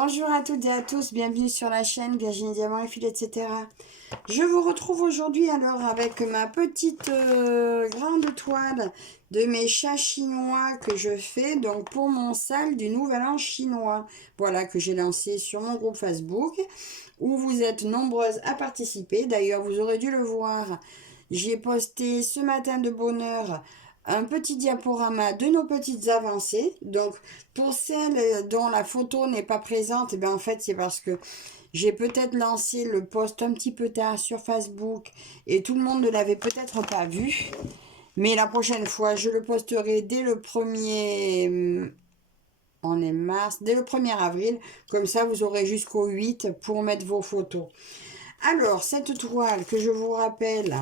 Bonjour à toutes et à tous, bienvenue sur la chaîne Virginie Diamant et Fil, etc. Je vous retrouve aujourd'hui alors avec ma petite grande toile de mes chats chinois que je fais donc pour mon sale du Nouvel An chinois. Voilà, que j'ai lancé sur mon groupe Facebook où vous êtes nombreuses à participer. D'ailleurs, vous aurez dû le voir. J'ai posté ce matin de bonne heure un petit diaporama de nos petites avancées. Donc, pour celles dont la photo n'est pas présente, ben en fait, c'est parce que j'ai peut-être lancé le post un petit peu tard sur Facebook et tout le monde ne l'avait peut-être pas vu. Mais la prochaine fois, je le posterai dès le 1er... On est mars, dès le 1er avril. Comme ça, vous aurez jusqu'au 8 pour mettre vos photos. Alors, cette toile que je vous rappelle...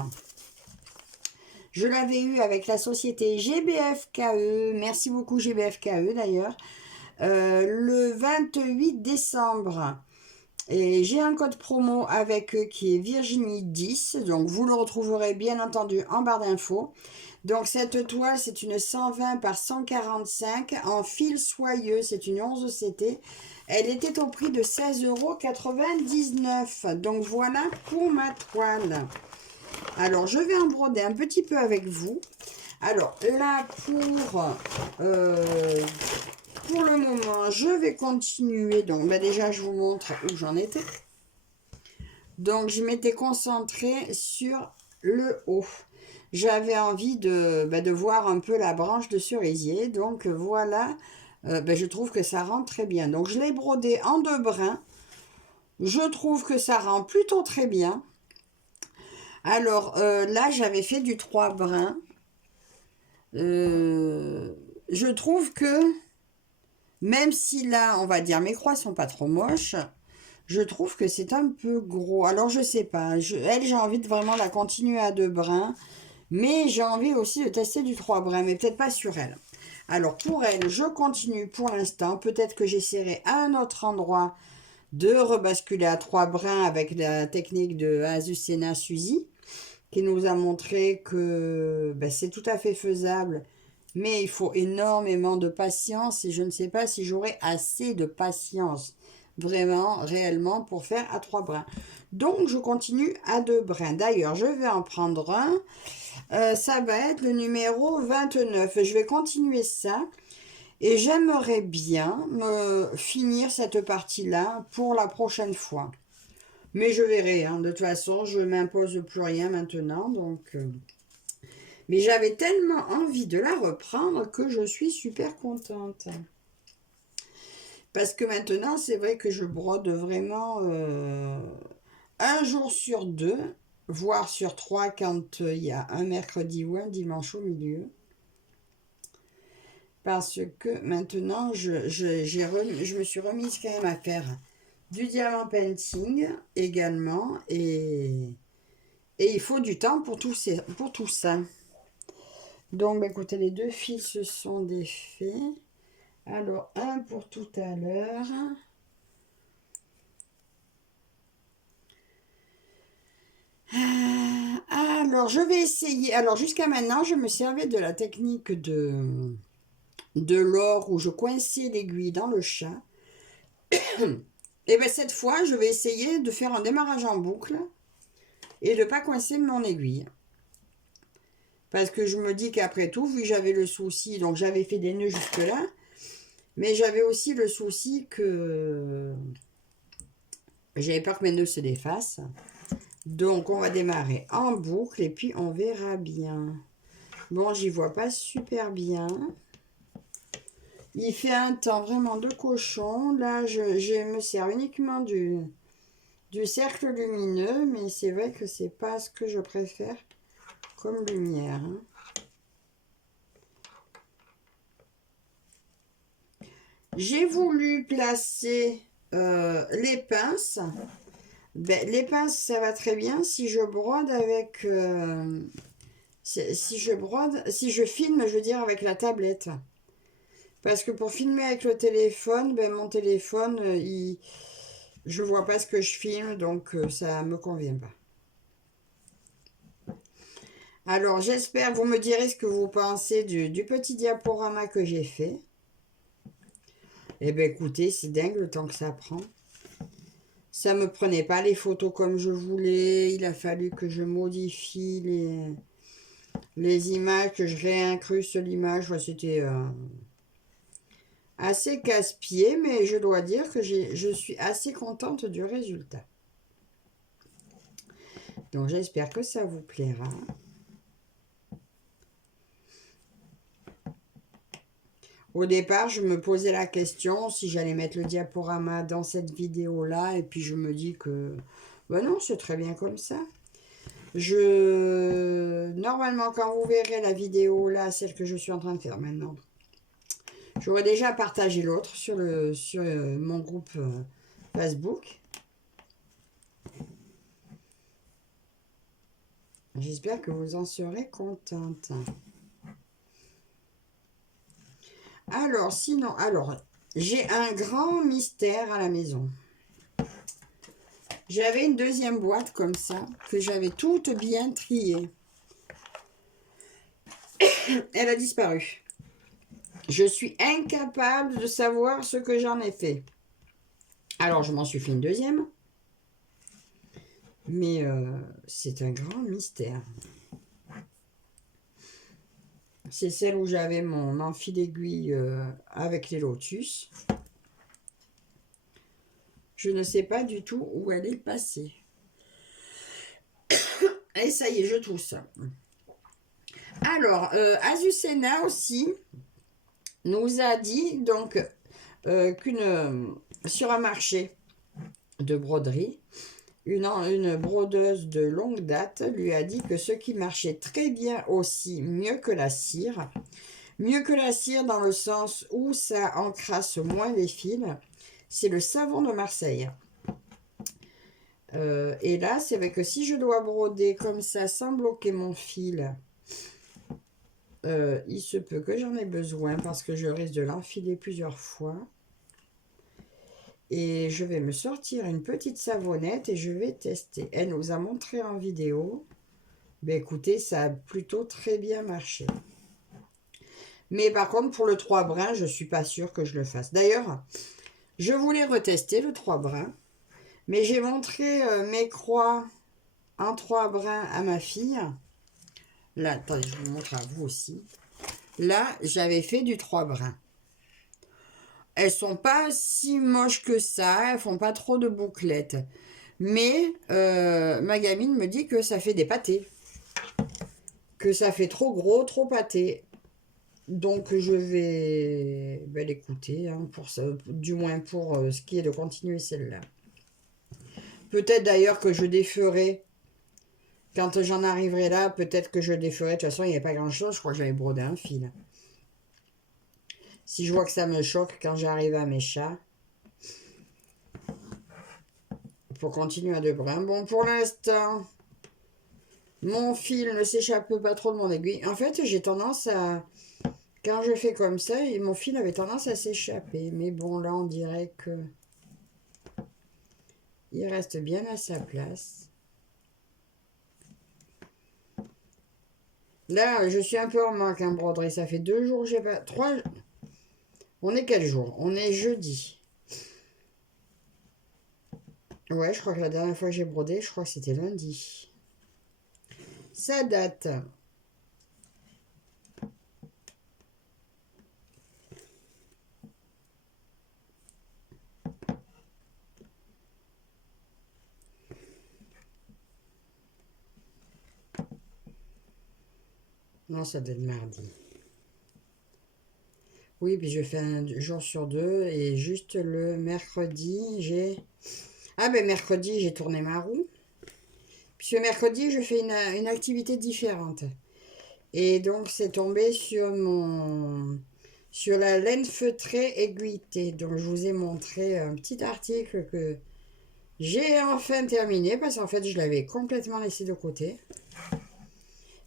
Je l'avais eu avec la société GBFKE, merci beaucoup GBFKE d'ailleurs, le 28 décembre. Et j'ai un code promo avec eux qui est Virginie 10, donc vous le retrouverez bien entendu en barre d'infos. Donc cette toile, c'est une 120 par 145 en fil soyeux, c'est une 11 CT. Elle était au prix de 16,99 €. Donc voilà pour ma toile. Alors, je vais en broder un petit peu avec vous. Alors, là, pour le moment, je vais continuer. Donc, déjà, je vous montre où j'en étais. Donc, je m'étais concentrée sur le haut. J'avais envie de voir un peu la branche de cerisier. Donc, voilà, je trouve que ça rend très bien. Donc, je l'ai brodé en 2 brins. Je trouve que ça rend plutôt très bien. Alors, là, j'avais fait du 3 brins. Je trouve que, même si là, on va dire, mes croix sont pas trop moches, je trouve que c'est un peu gros. Alors, je sais pas. Elle, j'ai envie de vraiment la continuer à 2 brins. Mais j'ai envie aussi de tester du 3 brins, mais peut-être pas sur elle. Alors, pour elle, je continue pour l'instant. Peut-être que j'essaierai à un autre endroit de rebasculer à 3 brins avec la technique de Azucena Suzy, qui nous a montré que c'est tout à fait faisable, mais il faut énormément de patience et je ne sais pas si j'aurai assez de patience, vraiment, réellement, pour faire à 3 brins. Donc, je continue à 2 brins. D'ailleurs, je vais en prendre un. Ça va être le numéro 29. Je vais continuer ça. Et j'aimerais bien finir cette partie-là pour la prochaine fois. Mais je verrai, hein. De toute façon, je ne m'impose plus rien maintenant. Mais j'avais tellement envie de la reprendre que je suis super contente. Parce que maintenant, c'est vrai que je brode vraiment un jour sur 2, voire sur 3 quand il y a un mercredi ou un dimanche au milieu. Parce que maintenant, je me suis remise quand même à faire du diamant painting également. Et il faut du temps pour tout ça. Donc, écoutez, les 2 fils se sont défaits. Alors, un pour tout à l'heure. Alors, je vais essayer. Alors, jusqu'à maintenant, je me servais de la technique de l'or où je coinçais l'aiguille dans le chat. Et bien, cette fois, je vais essayer de faire un démarrage en boucle et de ne pas coincer mon aiguille. Parce que je me dis qu'après tout, vu que j'avais le souci, donc j'avais fait des nœuds jusque-là, mais j'avais aussi le souci que j'avais peur que mes nœuds se défassent. Donc, on va démarrer en boucle et puis on verra bien. Bon, j'y vois pas super bien. Il fait un temps vraiment de cochon. Là, je me sers uniquement du cercle lumineux, mais c'est vrai que c'est pas ce que je préfère comme lumière. J'ai voulu placer les pinces. Les pinces, ça va très bien si je brode avec... si je filme, je veux dire, avec la tablette. Parce que pour filmer avec le téléphone, mon téléphone, je vois pas ce que je filme, donc ça me convient pas. Alors, j'espère, vous me direz ce que vous pensez du petit diaporama que j'ai fait. Eh bien, écoutez, c'est dingue le temps que ça prend. Ça me prenait pas les photos comme je voulais. Il a fallu que je modifie les images, que je réincruste l'image. Ouais, c'était assez casse-pied, mais je dois dire que je suis assez contente du résultat. Donc, j'espère que ça vous plaira. Au départ, je me posais la question si j'allais mettre le diaporama dans cette vidéo-là, et puis je me dis que, ben non, c'est très bien comme ça. Normalement, quand vous verrez la vidéo là, celle que je suis en train de faire maintenant, j'aurais déjà partagé l'autre sur mon groupe Facebook. J'espère que vous en serez contente. Alors, sinon, j'ai un grand mystère à la maison. J'avais une deuxième boîte comme ça, que j'avais toute bien triée. Elle a disparu. Je suis incapable de savoir ce que j'en ai fait. Alors, je m'en suis fait une deuxième. Mais c'est un grand mystère. C'est celle où j'avais mon amphi d'aiguille avec les lotus. Je ne sais pas du tout où elle est passée. Et ça y est, je tousse. Alors, Azucena aussi nous a dit donc sur un marché de broderie, une brodeuse de longue date lui a dit que ce qui marchait très bien aussi, mieux que la cire dans le sens où ça encrasse moins les fils, c'est le savon de Marseille. Et là, c'est vrai que si je dois broder comme ça sans bloquer mon fil, il se peut que j'en ai besoin parce que je risque de l'enfiler plusieurs fois. Et je vais me sortir une petite savonnette et je vais tester. Elle nous a montré en vidéo. Ben écoutez, ça a plutôt très bien marché. Mais par contre, pour le 3 brins, je ne suis pas sûre que je le fasse. D'ailleurs, je voulais retester le 3 brins. Mais j'ai montré mes croix en 3 brins à ma fille. Là, attendez, je vous montre à vous aussi. Là, j'avais fait du 3 brins. Elles sont pas si moches que ça, elles font pas trop de bouclettes. Mais ma gamine me dit que ça fait des pâtés. Que ça fait trop gros, trop pâté. Donc je vais l'écouter, hein, du moins pour ce qui est de continuer celle-là. Peut-être d'ailleurs que je déferai, quand j'en arriverai là, peut-être que je déferai. De toute façon, il n'y a pas grand-chose, je crois que j'avais brodé un fil. Si je vois que ça me choque quand j'arrive à mes chats, pour continuer à 2 brins. Bon, pour l'instant, mon fil ne s'échappe pas trop de mon aiguille. En fait, j'ai tendance à... Quand je fais comme ça, mon fil avait tendance à s'échapper. Mais bon, là, on dirait que... Il reste bien à sa place. Là, je suis un peu en manque en broderie. Ça fait 2 jours que j'ai pas... 3... On est quel jour? On est jeudi. Ouais, je crois que la dernière fois que j'ai brodé, je crois que c'était lundi. Ça date. Non, ça doit être mardi. Oui, puis je fais un jour sur 2 et juste le mercredi, j'ai... Ah ben mercredi, j'ai tourné ma roue. Puis ce mercredi, je fais une activité différente. Et donc, c'est tombé sur la laine feutrée aiguilletée. Donc, je vous ai montré un petit article que j'ai enfin terminé parce qu'en fait, je l'avais complètement laissé de côté.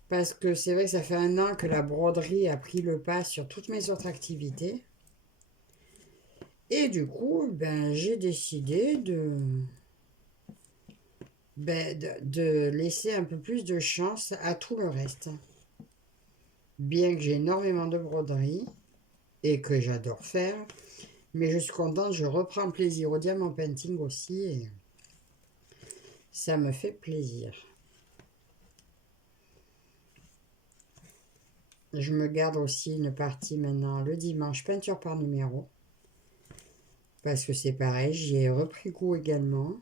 Parce que c'est vrai que ça fait 1 an que la broderie a pris le pas sur toutes mes autres activités. Et du coup, ben, j'ai décidé de laisser un peu plus de chance à tout le reste. Bien que j'ai énormément de broderie et que j'adore faire, Mais je suis contente, je reprends plaisir au diamant painting aussi. Et ça me fait plaisir. Je me garde aussi une partie maintenant le dimanche, peinture par numéro. Parce que c'est pareil, j'y ai repris goût également.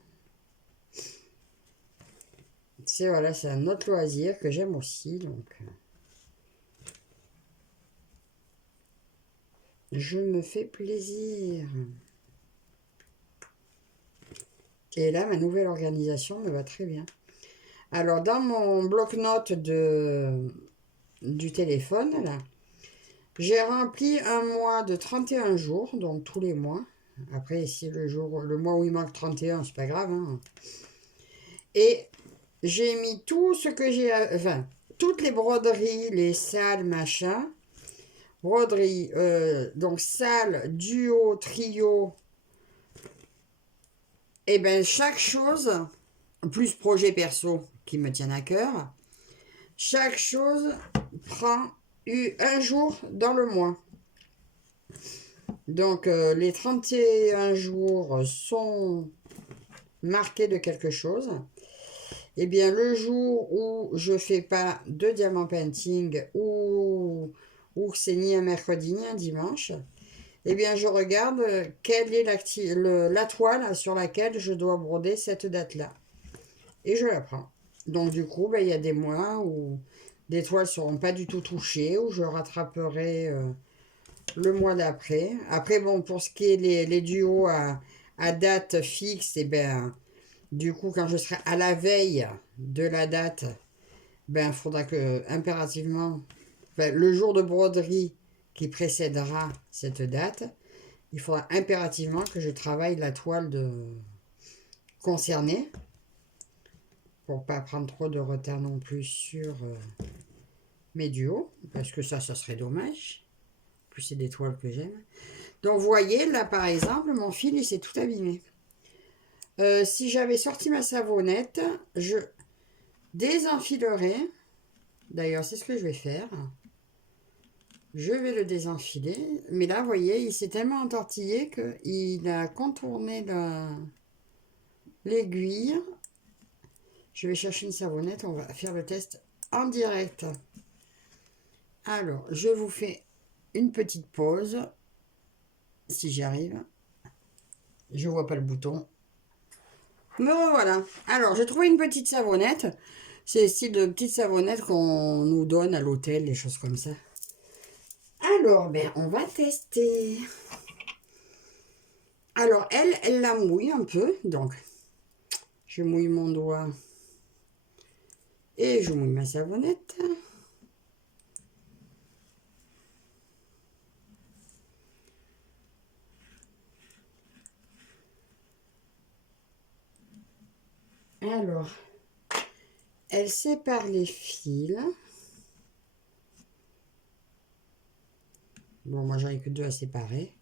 C'est voilà, c'est un autre loisir que j'aime aussi. Donc, je me fais plaisir. Et là, ma nouvelle organisation me va très bien. Alors, dans mon bloc-notes du téléphone, là, j'ai rempli un mois de 31 jours, donc tous les mois. Après, si le mois où il manque 31, c'est pas grave. Hein. Et j'ai mis tout ce que j'ai... Enfin, toutes les broderies, les salles, machin. Broderie, donc salle, duo, trio. Et bien, chaque chose, plus projet perso qui me tient à cœur, chaque chose prend un jour dans le mois. Donc, les 31 jours sont marqués de quelque chose. Eh bien, le jour où je fais pas de diamant painting ou c'est ni un mercredi ni un dimanche, eh bien, je regarde quelle est la toile sur laquelle je dois broder cette date-là. Et je la prends. Donc, du coup, ben, il y a des mois où des toiles ne seront pas du tout touchées, où je rattraperai le mois d'après. Après, bon, pour ce qui est les duos à date fixe, eh ben, du coup, quand je serai à la veille de la date, ben, il faudra que, impérativement, ben, le jour de broderie qui précédera cette date, il faudra impérativement que je travaille la toile concernée pour pas prendre trop de retard non plus sur mes duos, parce que ça serait dommage. En plus, c'est des toiles que j'aime. Donc, vous voyez, là, par exemple, mon fil, il s'est tout abîmé. Si j'avais sorti ma savonnette, je désenfilerais. D'ailleurs, c'est ce que je vais faire. Je vais le désenfiler. Mais là, vous voyez, il s'est tellement entortillé qu'il a contourné l'aiguille. Je vais chercher une savonnette. On va faire le test en direct. Alors, je vous fais une petite pause. Si j'y arrive. Je vois pas le bouton. Me revoilà. Alors, j'ai trouvé une petite savonnette. C'est le style de petite savonnette qu'on nous donne à l'hôtel, des choses comme ça. Alors, ben, on va tester. Alors, elle la mouille un peu. Donc, je mouille mon doigt. Et je mouille ma savonnette. Alors, elle sépare les fils. Bon, moi, j'en ai que deux à séparer.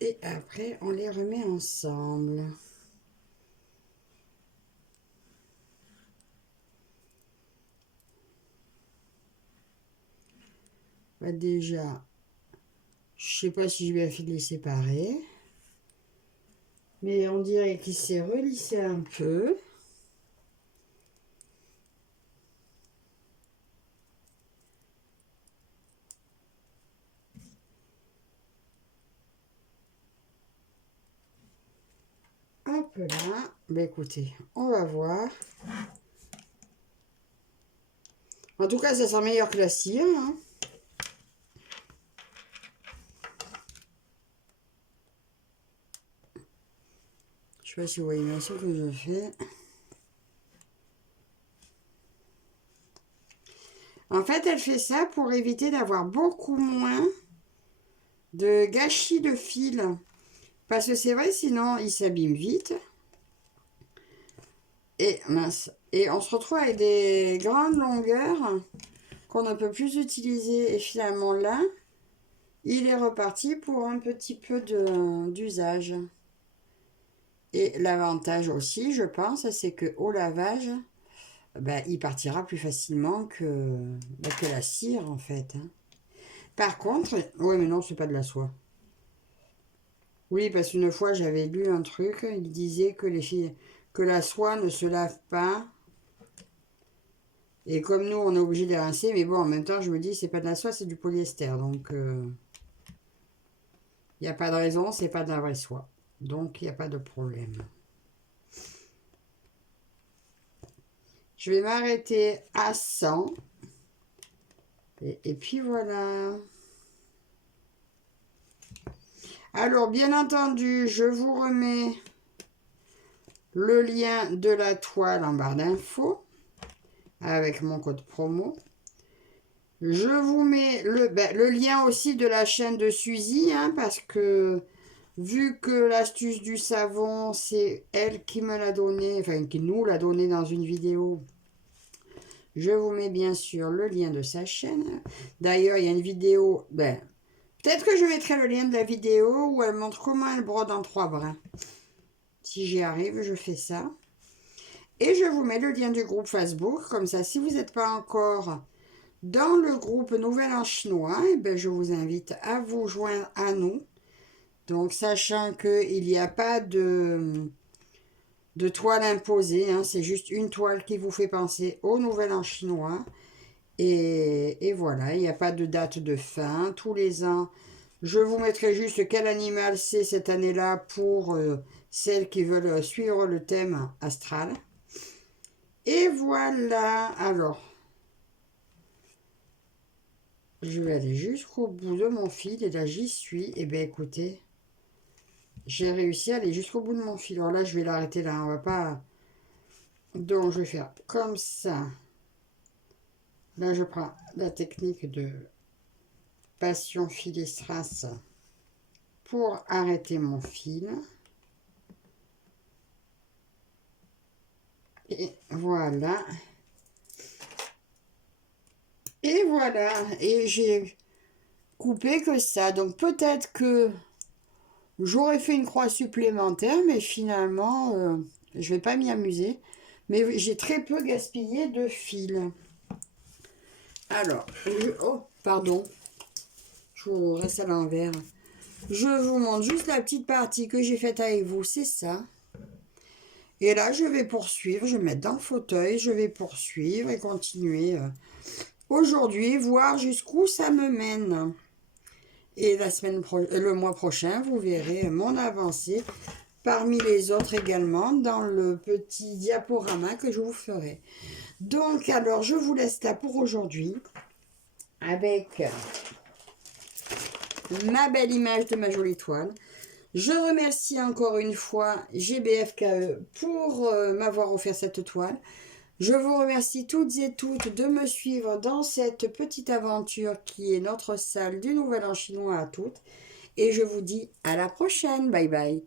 Et après, on les remet ensemble. Bah, déjà, je sais pas si je vais les séparer. Mais on dirait qu'il s'est relissé un peu. Hop là. Bah écoutez, on va voir. En tout cas, ça sent meilleur que la cire. Hein. Je sais pas si vous voyez bien ce que je fais. En fait, elle fait ça pour éviter d'avoir beaucoup moins de gâchis de fil. Parce que c'est vrai, sinon, il s'abîme vite. Et mince. Et on se retrouve avec des grandes longueurs qu'on ne peut plus utiliser. Et finalement, là, il est reparti pour un petit peu d'usage. Et l'avantage aussi, je pense, c'est qu'au lavage, bah, il partira plus facilement que la cire, en fait. Hein. Par contre, ouais, mais non, c'est pas de la soie. Oui, parce qu'une fois, j'avais lu un truc, il disait que les filles, que la soie ne se lave pas. Et comme nous, on est obligé de les rincer, mais bon, en même temps, je me dis, c'est pas de la soie, c'est du polyester. Donc, il n'y a pas de raison, c'est pas de la vraie soie. Donc, il n'y a pas de problème. Je vais m'arrêter à 100. Et puis voilà. Alors, bien entendu, je vous remets le lien de la toile en barre d'infos avec mon code promo. Je vous mets le lien aussi de la chaîne de Suzy, hein, parce que vu que l'astuce du savon, c'est elle qui me l'a donné, enfin qui nous l'a donné dans une vidéo. Je vous mets bien sûr le lien de sa chaîne. D'ailleurs, il y a une vidéo, peut-être que je mettrai le lien de la vidéo où elle montre comment elle brode en 3 brins. Si j'y arrive, je fais ça. Et je vous mets le lien du groupe Facebook, comme ça, si vous n'êtes pas encore dans le groupe Nouvelle en Chinois, eh ben, je vous invite à vous joindre à nous. Donc, sachant qu'il n'y a pas de toile imposée, hein, c'est juste une toile qui vous fait penser au Nouvel An chinois. Et voilà, il n'y a pas de date de fin. Tous les ans, je vous mettrai juste quel animal c'est cette année-là pour celles qui veulent suivre le thème astral. Et voilà, alors, je vais aller jusqu'au bout de mon fil et là j'y suis. Et bien écoutez, j'ai réussi à aller jusqu'au bout de mon fil. Alors là, je vais l'arrêter là, on va pas... Donc je vais faire comme ça. Là, je prends la technique de passion filet strass pour arrêter mon fil. Et voilà. Et voilà. Et j'ai coupé que ça. Donc peut-être que j'aurais fait une croix supplémentaire, mais finalement, je vais pas m'y amuser. Mais j'ai très peu gaspillé de fil. Alors, oh, pardon. Je vous reste à l'envers. Je vous montre juste la petite partie que j'ai faite avec vous, c'est ça. Et là, je vais poursuivre, je vais me mettre dans le fauteuil, je vais poursuivre et continuer aujourd'hui, voir jusqu'où ça me mène. Et le mois prochain, vous verrez mon avancée parmi les autres également dans le petit diaporama que je vous ferai. Donc, alors, je vous laisse là pour aujourd'hui avec ma belle image de ma jolie toile. Je remercie encore une fois GBFKE pour m'avoir offert cette toile. Je vous remercie toutes et toutes de me suivre dans cette petite aventure qui est notre salle du Nouvel An chinois à toutes. Et je vous dis à la prochaine. Bye bye.